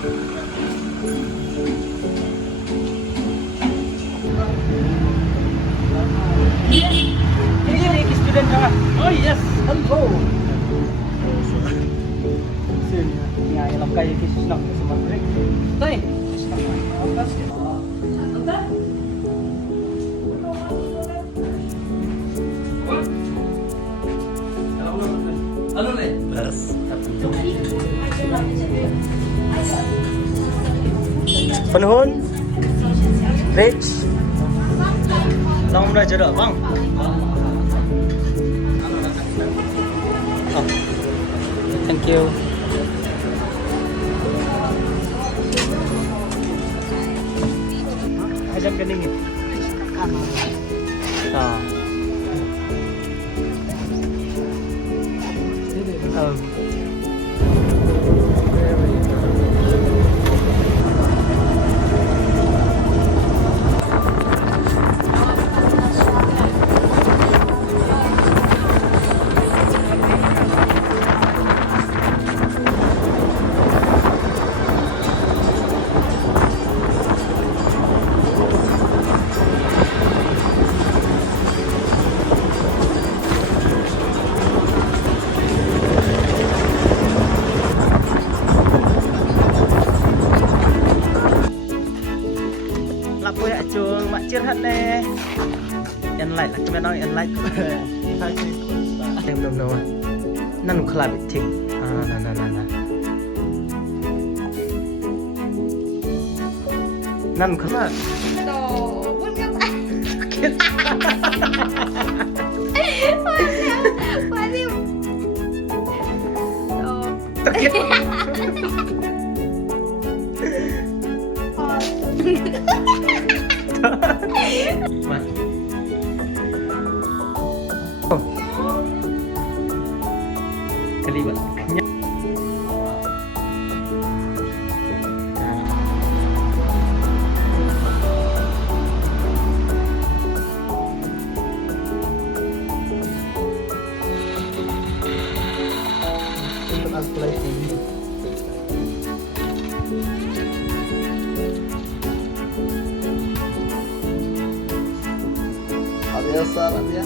Ini student ka. Oh yes, hello. Nga ilang kayo kisus lang sa mag-break. Tay. Ano na? Yes. Panahon? Rich? Lang mo na dyan bang? Oh. Thank you. Ajam ganing eh. Ah. Lapo ya cung, mak curhat deh. Yang light, aku memang yang light. Belum tahu. Nan kelab tik. Ah, nah. Nan kelab. Tuh, pun kan. Masih. Mas. Oh. Kalibat. Untuk apply ini. Biasa nanti ya.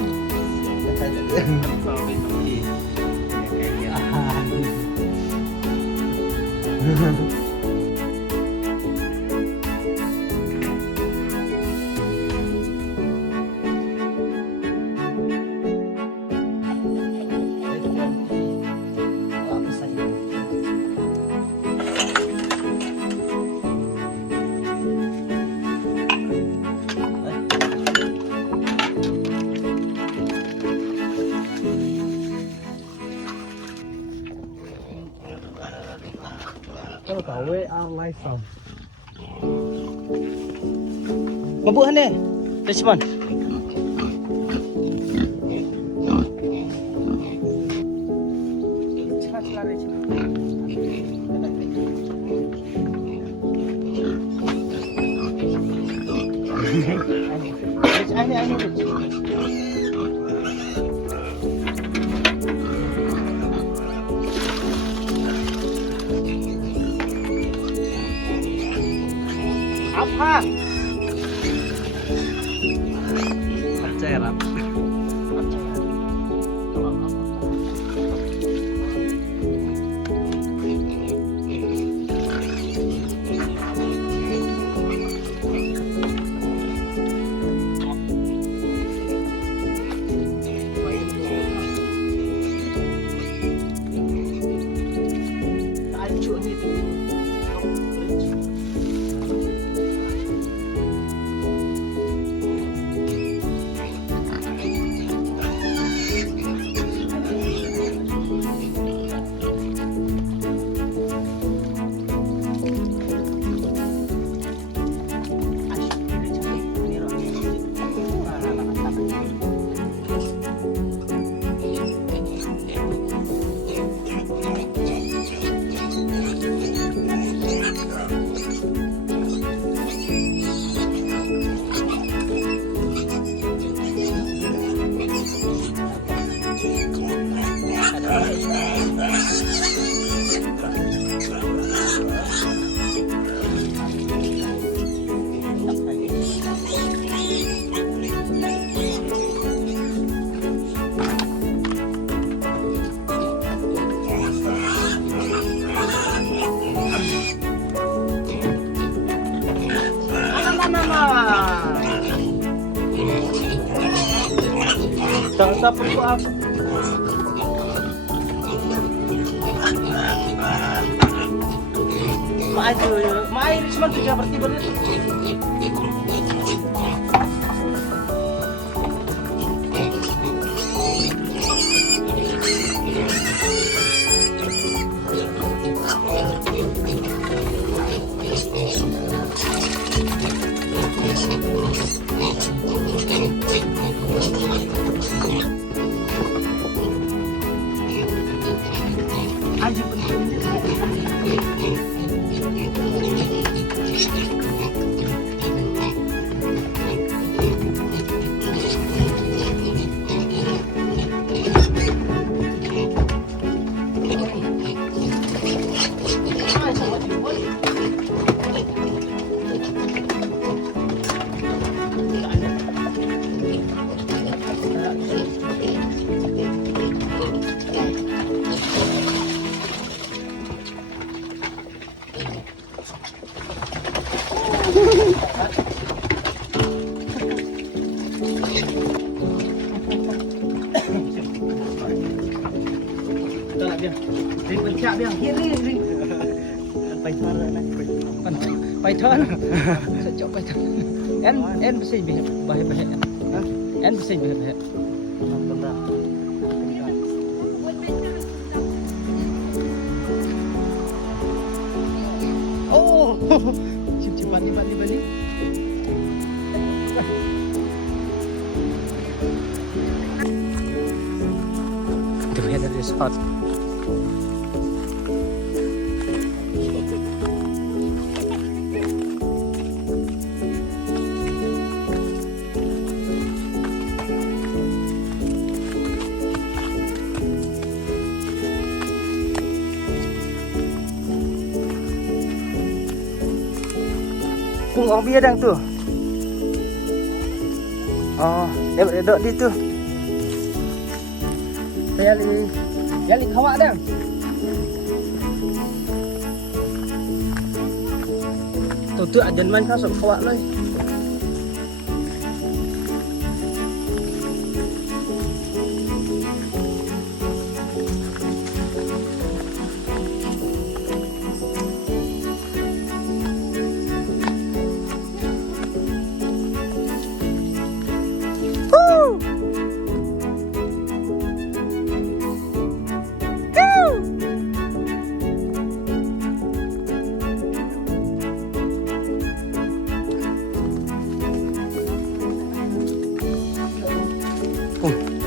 Kayak kalau WA live from. Mabuhan eh, Richmond. Apa? Cairan. Tak siapa tu apa? Mak aja, mak air cuma tu jangan berarti benar. Aja dia. Ring pencak dia. Ring. Python này. Python. Sejak Python. En bersih bahaya. Ha? En bersih bahaya. Oh. Cip balik. Tuh ya dari spot. Kung ông bia đang tuh. Oh, duduk di tu. Yali kawak dah. Tu ajan main kasut kawak lai.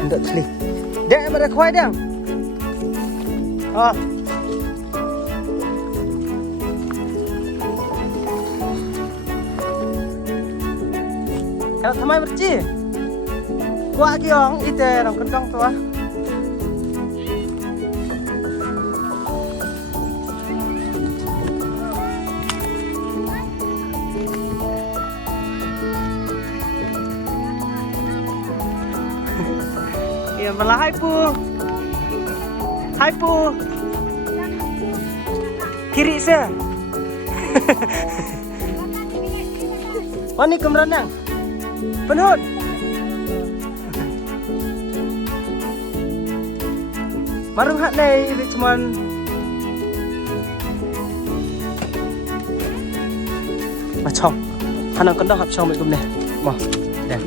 Untuk sini. Dek ada kuai dah. Oh. Kalau thamai berci. Kuat lagi orang itu orang kendang tu ah. Ya malah hai pu kiri se wani kemeranang penhut marung hat nei cuman macam hanang kendang hap chong mai kum ne mo dan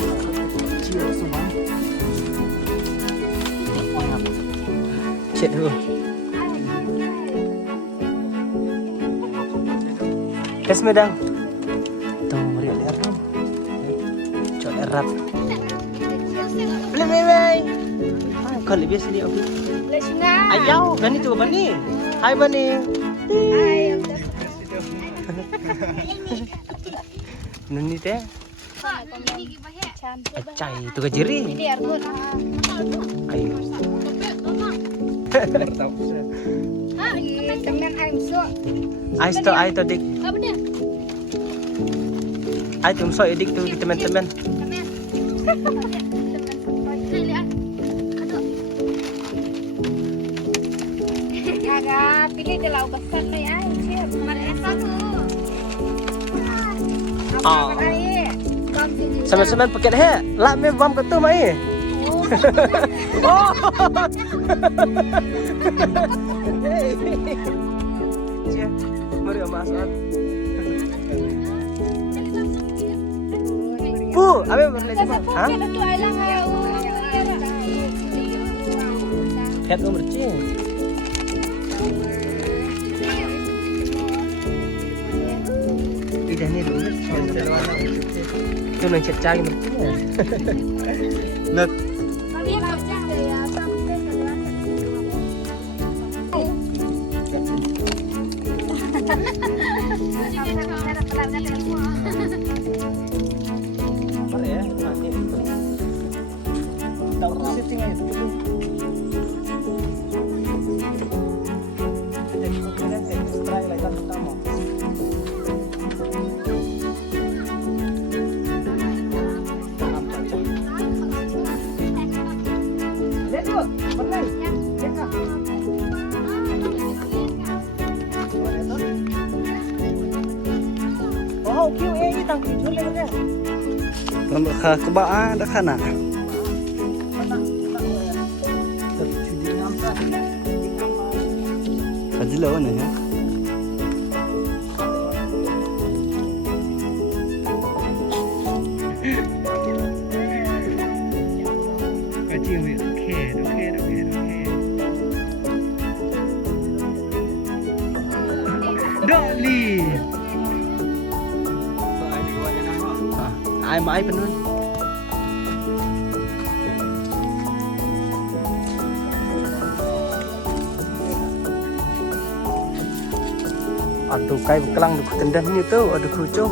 chết hương kes medang tuh meriah eram cok erat beli beli kon lebih sini oke ayau bani tuh bani hai bani Hai. nuni teh acai tuh kejiri ayo Temen ai to dik. Ai tum so dik tu teman-teman. Agak pilih de lau besar nih ai, siap. Mana satu. Apa ai? Sama-sama paket he. Lak me bam kat tu mai. Oh, Oh. Hey. Cia, mari masuk. Bu, apa pernah coba? Hah? Head nomor C. Ida ni dulu. Itu nang cecah nomor C. Look. Apa ya? Tahu setting itu. Jadi kemudian saya try lagi pertama. Lihat tuh, pernah? Lihat kah? Oh, QA ini tangki jual ya. Kalau kebaan dah kana. Kajilo na ya. Kacing ni, okay. Dolly. Ai mãi bên luôn. Aduh, kayak kelang du tendang ni tu, aduh kucing.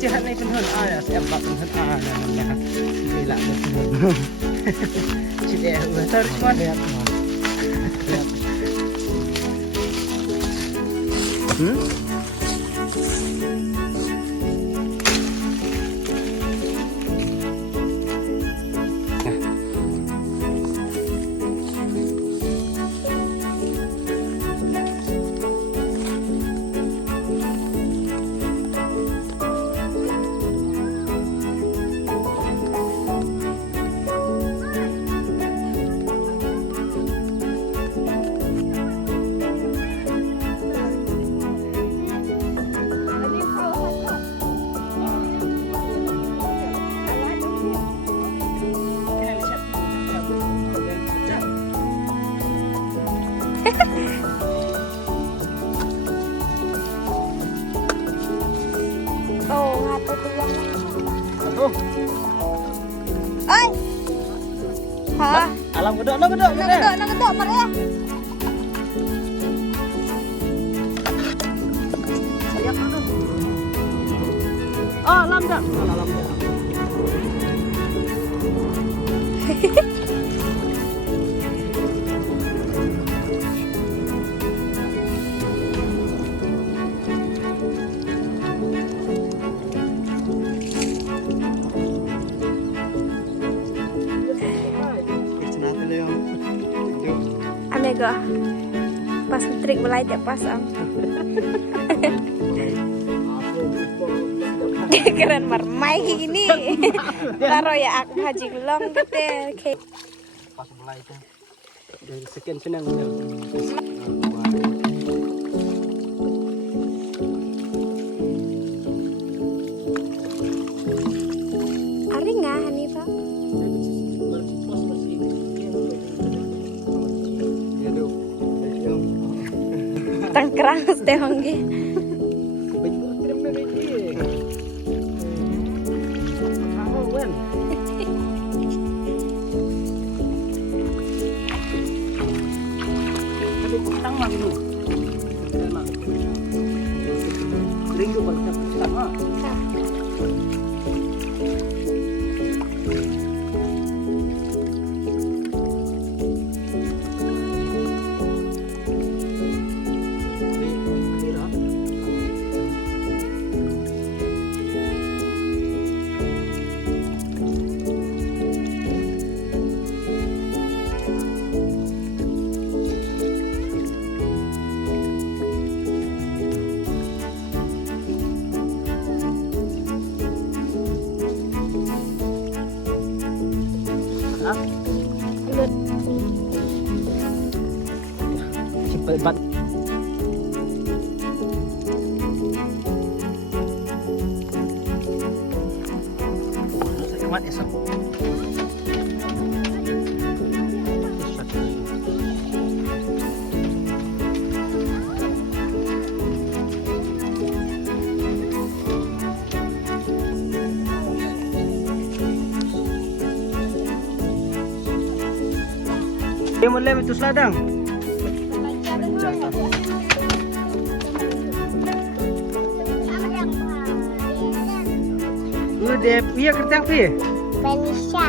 Jahat ni pun hal A, saya buat pun hal A namanya. Gila betul. Cik betul cuma lihat. Oh, Ơi. Hả? alam gedok, no gedok, Nó gedok mà đấy. Sayap dulu. Oh, alam dah. Alam dah. Kenapa Leo? Ame go. Pas trik belai tiap pasang. Keren marmai gini. Taro ya aku haji gelong gitu. Oke. Pas mulai itu. Dari sekian senang dia. Ari nggak Hanifa? Tangkrang setehonggi. Simple banget. Kuat esok. Dia mulai itu seladang. Udah, iya kertas pi. Benisha.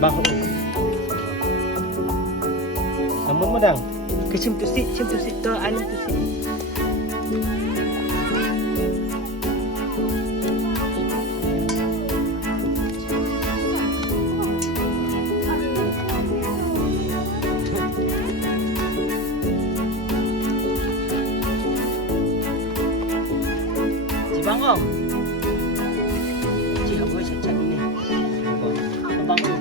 Bahu. Namun madang, kesim tu si tu alim tu si. Si Bangong. Si Haboy sa chat ni. Bangong.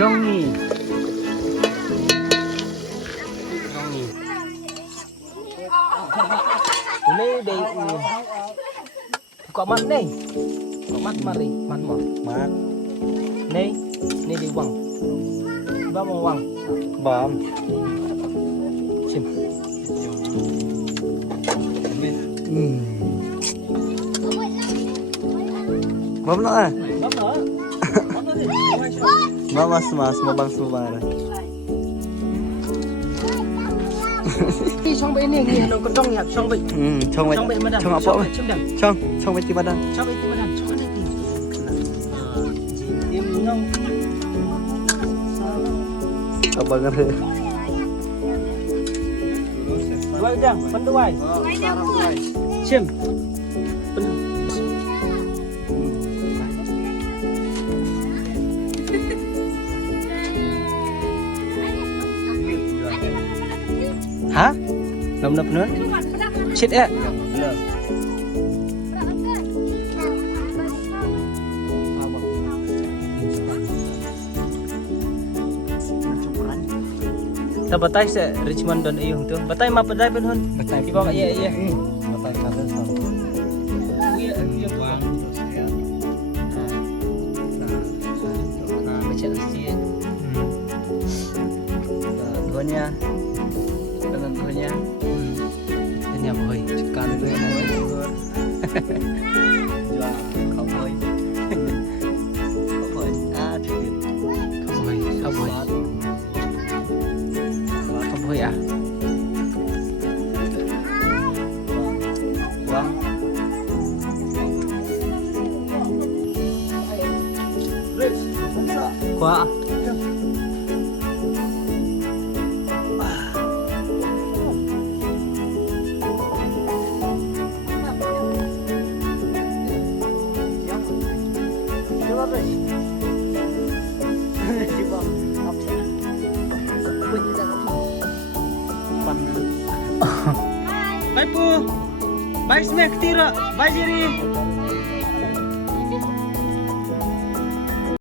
Jongi. Ini deh. Kok mat nih? Kok mat mari, mat mau. Mat. Nih di wang. Ba mau wang. Bom. Sim. Bom no ah. Bam no. Mas, mabang sumara. Đi xong bên này nghe nó có trong nhạc xong bên. Trong vậy. Trong apa mah? Trong vậy di badan. Xong bên tim badan. Xong bên tim. Tim nong. Abangan he. Dua jam, penduai. Sim. ngam nun. Shit ya. Sa batay sa Richmond don iyong to. Batay mapaday pun hun. Batay. Di ba iya. Batay kanan sa. Iya bang. Nah, baca sedikit. Tuhnya. Dengan tuhnya. Tuhnya boy. Sekali boy. Jual cowboy. Cowboy. Ah, cute. Cowboy. Cowboy. Cowboy ah. Bang. Kuah. Bye po. Bye snack tira. Bye Jerry.